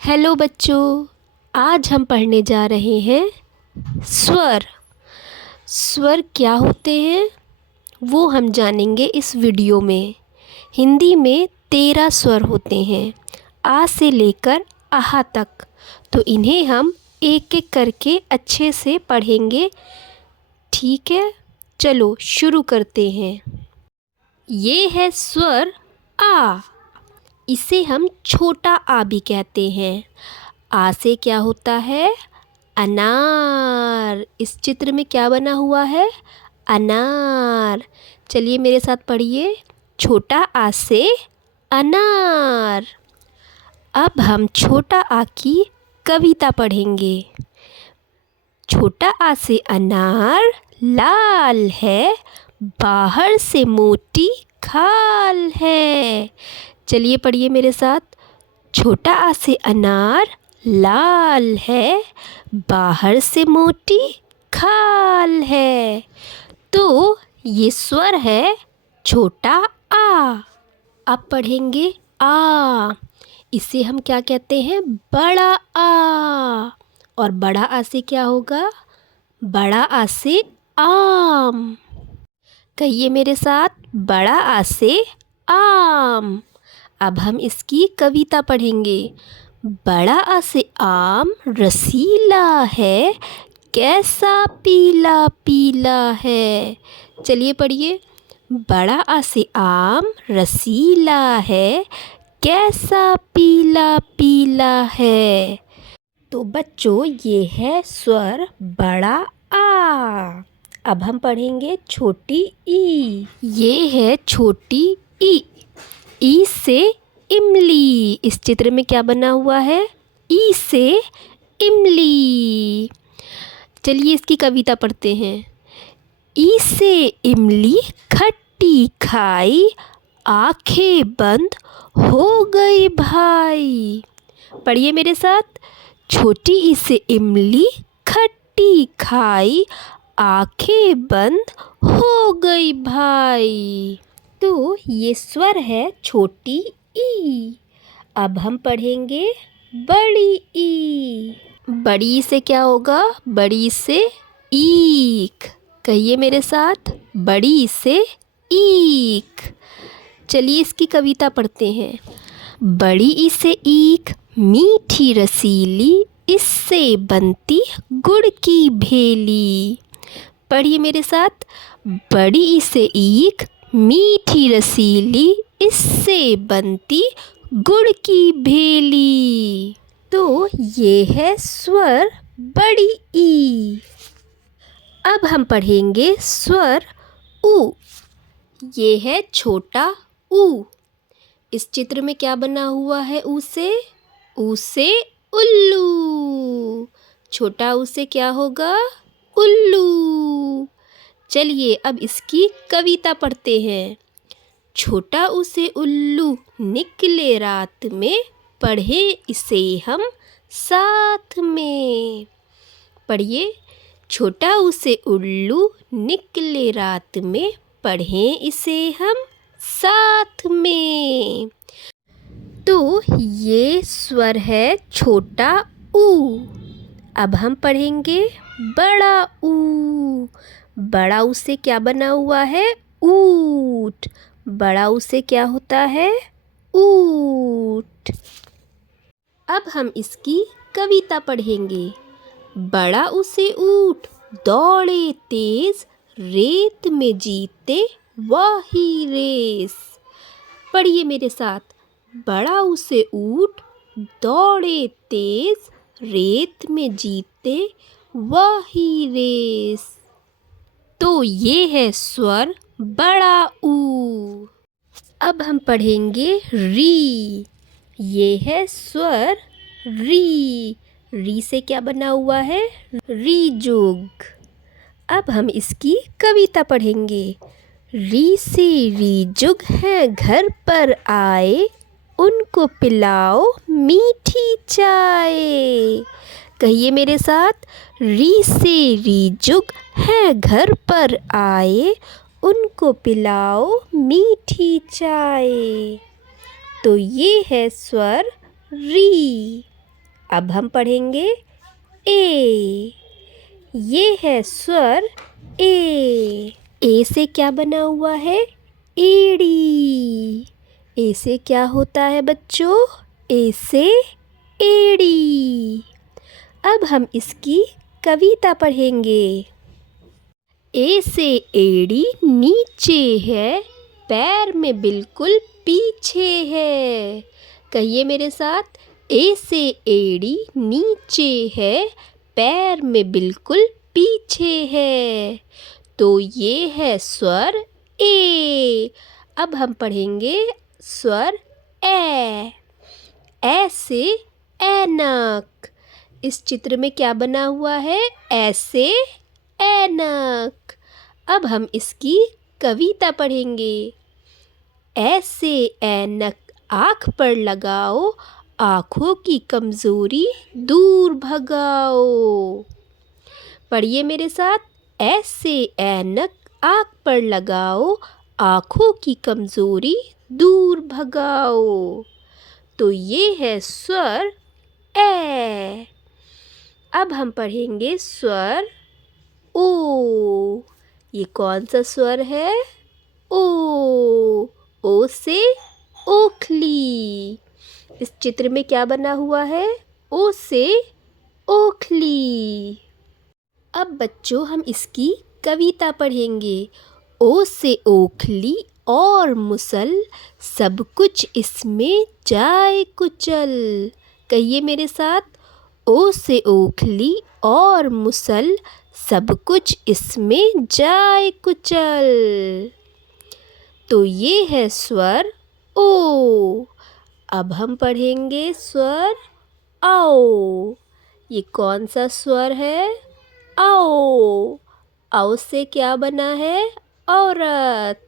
Hello बच्चों, आज हम पढ़ने जा रहे हैं स्वर। स्वर क्या होते हैं वो हम जानेंगे इस वीडियो में। हिंदी में 13 स्वर होते हैं, आ से लेकर आहा तक। तो इन्हें हम एक एक करके अच्छे से पढ़ेंगे, ठीक है? चलो शुरू करते हैं। ये है स्वर आ। इसे हम छोटा आ भी कहते हैं। आ से क्या होता है? अनार। इस चित्र में क्या बना हुआ है? अनार। चलिए मेरे साथ पढ़िए, छोटा आ से अनार। अब हम छोटा आ की कविता पढ़ेंगे। छोटा आ से अनार लाल है, बाहर से मोटी खाल है। चलिए पढ़िए मेरे साथ। छोटा आ से अनार लाल है, बाहर से मोटी खाल है। तो ये स्वर है छोटा आ। अब पढ़ेंगे आ। इसे हम क्या कहते हैं? बड़ा आ। और बड़ा आ से क्या होगा? बड़ा आ से आम। कहिए मेरे साथ, बड़ा आ से आम। अब हम इसकी कविता पढ़ेंगे। बड़ा आ से आम रसीला है, कैसा पीला पीला है। चलिए पढ़िए। बड़ा आ से आम रसीला है, कैसा पीला पीला है। तो बच्चों, ये है स्वर बड़ा आ। अब हम पढ़ेंगे छोटी ई। ये है छोटी ई। ई से इमली। इस चित्र में क्या बना हुआ है? ई से इमली। चलिए इसकी कविता पढ़ते हैं। ई से इमली खट्टी खाई, आंखें बंद हो गई भाई। पढ़िए मेरे साथ। छोटी ई से इमली खट्टी खाई, आंखें बंद हो गई भाई। तो ये स्वर है छोटी ई। अब हम पढ़ेंगे बड़ी ई। बड़ी से क्या होगा? बड़ी से ईख। कहिए मेरे साथ, बड़ी से ईख। चलिए इसकी कविता पढ़ते हैं। बड़ी ई से ईख मीठी रसीली, इससे बनती गुड़ की भेली। पढ़िए मेरे साथ। बड़ी ई से ईख मीठी रसीली, इससे बनती गुड़ की भेली। तो ये है स्वर बड़ी ई। अब हम पढ़ेंगे स्वर ऊ। ये है छोटा ऊ। इस चित्र में क्या बना हुआ है? ऊ से? ऊ से उल्लू। छोटा ऊ से क्या होगा? उल्लू। चलिए अब इसकी कविता पढ़ते हैं। छोटा ऊ से उल्लू निकले रात में, पढ़े इसे हम साथ में। पढ़िए। छोटा ऊ से उल्लू निकले रात में, पढ़ें इसे हम साथ में। तो ये स्वर है छोटा ऊ। अब हम पढ़ेंगे बड़ा ऊ। बड़ा ऊ से क्या बना हुआ है? ऊंट। बड़ा ऊ से क्या होता है? ऊंट। अब हम इसकी कविता पढ़ेंगे। बड़ा ऊ से ऊंट दौड़े तेज, रेत में जीते वही रेस। पढ़िए मेरे साथ। बड़ा ऊ से ऊंट दौड़े तेज, रेत में जीते वही रेस। तो ये है स्वर बड़ा ऊ। अब हम पढ़ेंगे री। ये है स्वर री। री से क्या बना हुआ है? रीजुग। अब हम इसकी कविता पढ़ेंगे। री से रीजुग है घर पर आए, उनको पिलाओ मीठी चाय। कहिए मेरे साथ। री से रीजुग है घर पर आए, उनको पिलाओ मीठी चाय। तो ये है स्वर री। अब हम पढ़ेंगे ए। ये है स्वर ए। ए से क्या बना हुआ है? एड़ी। ए से क्या होता है बच्चों? ए से एड़ी। अब हम इसकी कविता पढ़ेंगे। ए से एड़ी नीचे है, पैर में बिल्कुल पीछे है। कहिए मेरे साथ, ए से एड़ी नीचे है, पैर में बिल्कुल पीछे है। तो ये है स्वर ए। अब हम पढ़ेंगे स्वर ए। ए से ऐनक। इस चित्र में क्या बना हुआ है? ऐसे ऐनक। अब हम इसकी कविता पढ़ेंगे। ऐसे ऐनक आँख पर लगाओ, आँखों की कमज़ोरी दूर भगाओ। पढ़िए मेरे साथ, ऐसे ऐनक आँख पर लगाओ, आँखों की कमज़ोरी दूर भगाओ। तो ये है स्वर ए। अब हम पढ़ेंगे स्वर ओ। ये कौन सा स्वर है? ओ। ओ से ओखली। इस चित्र में क्या बना हुआ है? ओ से ओखली। अब बच्चों हम इसकी कविता पढ़ेंगे। ओ से ओखली और मुसल, सब कुछ इसमें जाए कुचल। कहिए मेरे साथ, ओ से ओखली और मुसल, सब कुछ इसमें जाए कुचल। तो ये है स्वर ओ। अब हम पढ़ेंगे स्वर आओ। ये कौन सा स्वर है? आओ। आओ से क्या बना है? औरत।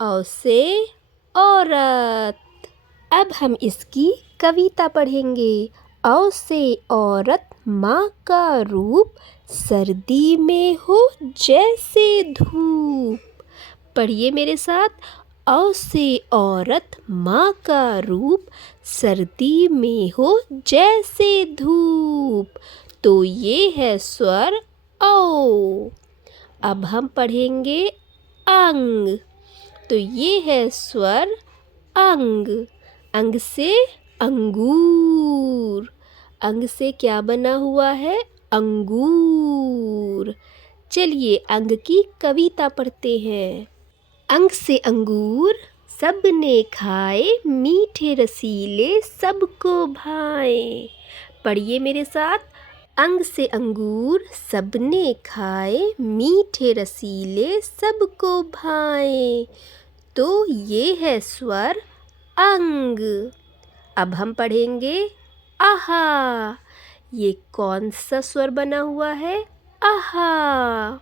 औ से औरत। अब हम इसकी कविता पढ़ेंगे। औ से औरत माँ का रूप, सर्दी में हो जैसे धूप। पढ़िए मेरे साथ, औ से औरत माँ का रूप, सर्दी में हो जैसे धूप। तो ये है स्वर औ। अब हम पढ़ेंगे अंग। तो ये है स्वर अंग। अंग से अंगूर। अंग से क्या बना हुआ है? अंगूर। चलिए अंग की कविता पढ़ते हैं। अंग से अंगूर सबने खाए, मीठे रसीले सबको भाए। पढ़िए मेरे साथ, अंग से अंगूर सबने खाए, मीठे रसीले सबको भाए। तो ये है स्वर अंग। अब हम पढ़ेंगे आहा। ये कौन सा स्वर बना हुआ है? आहा।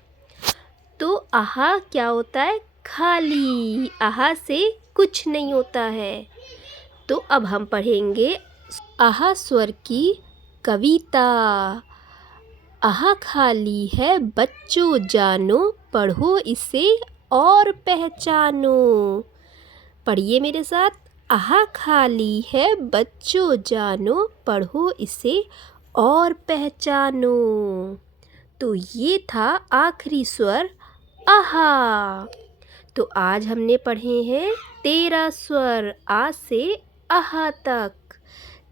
तो आहा क्या होता है? खाली। आहा से कुछ नहीं होता है। तो अब हम पढ़ेंगे आहा स्वर की कविता। आहा खाली है बच्चों जानो, पढ़ो इसे और पहचानो। पढ़िए मेरे साथ, आहा खाली है बच्चों जानो, पढ़ो इसे और पहचानो। तो ये था आखिरी स्वर आहा। तो आज हमने पढ़े हैं 13 स्वर आ से आहा तक।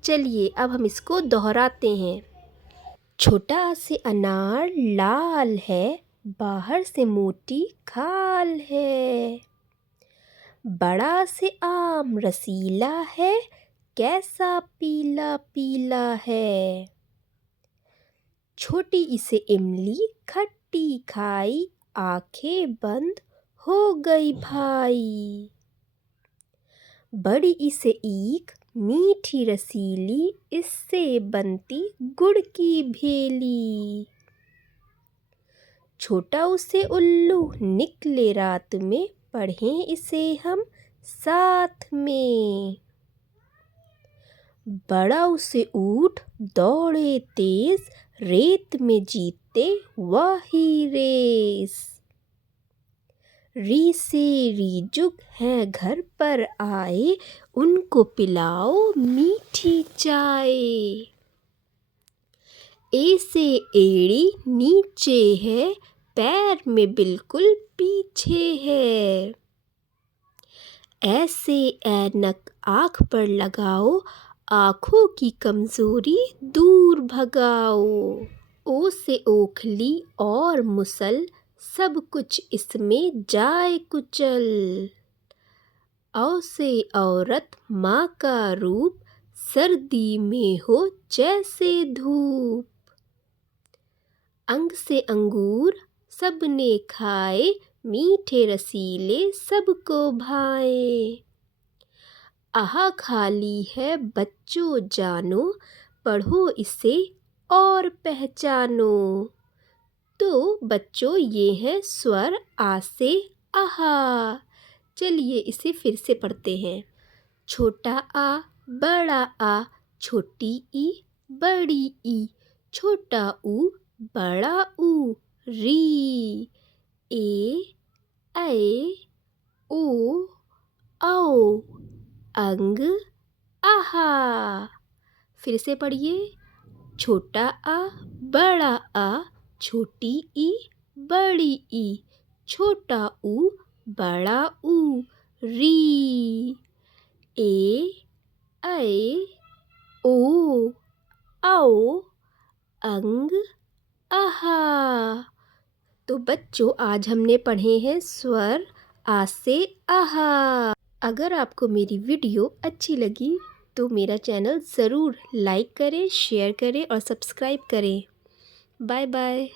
चलिए अब हम इसको दोहराते हैं। छोटा आ से अनार लाल है, बाहर से मोटी खाल है। बड़ा से आम रसीला है, कैसा पीला पीला है। छोटी इसे इमली खट्टी खाई, आंखें बंद हो गई भाई। बड़ी इसे ईख मीठी रसीली, इससे बनती गुड़ की भेली। छोटा उसे उल्लू निकले रात में, पढ़ें इसे हम साथ में। बड़ा उसे ऊँट दौड़े तेज, रेत में जीते वही रेस। री से रीजुग हैं घर पर आए, उनको पिलाओ मीठी चाय। ए से एड़ी नीचे है, पैर में बिल्कुल पीछे है। ऐसे ऐनक आँख पर लगाओ, आँखों की कमज़ोरी दूर भगाओ। ओ से ओखली और मुसल, सब कुछ इसमें जाए कुचल। औ से औरत माँ का रूप, सर्दी में हो जैसे धूप। अंग से अंगूर सबने खाए, मीठे रसीले सबको भाए। आह खाली है बच्चों जानो, पढ़ो इसे और पहचानो। तो बच्चों ये है स्वर आ से आहा। चलिए इसे फिर से पढ़ते हैं। छोटा आ बड़ा आ, छोटी ई बड़ी ई, छोटा ऊ बड़ा ऊ, री। ए ऐ ओ औ, अंग आहा। फिर से पढ़िए। छोटा आ बड़ा आ, छोटी ई बड़ी ई, छोटा ऊ बड़ा ऊ, री। ए ऐ ओ औ, अंग आहा। तो बच्चों आज हमने पढ़े हैं स्वर आ से आहा। अगर आपको मेरी वीडियो अच्छी लगी तो मेरा चैनल ज़रूर लाइक करें, शेयर करें और सब्सक्राइब करें। Bye bye.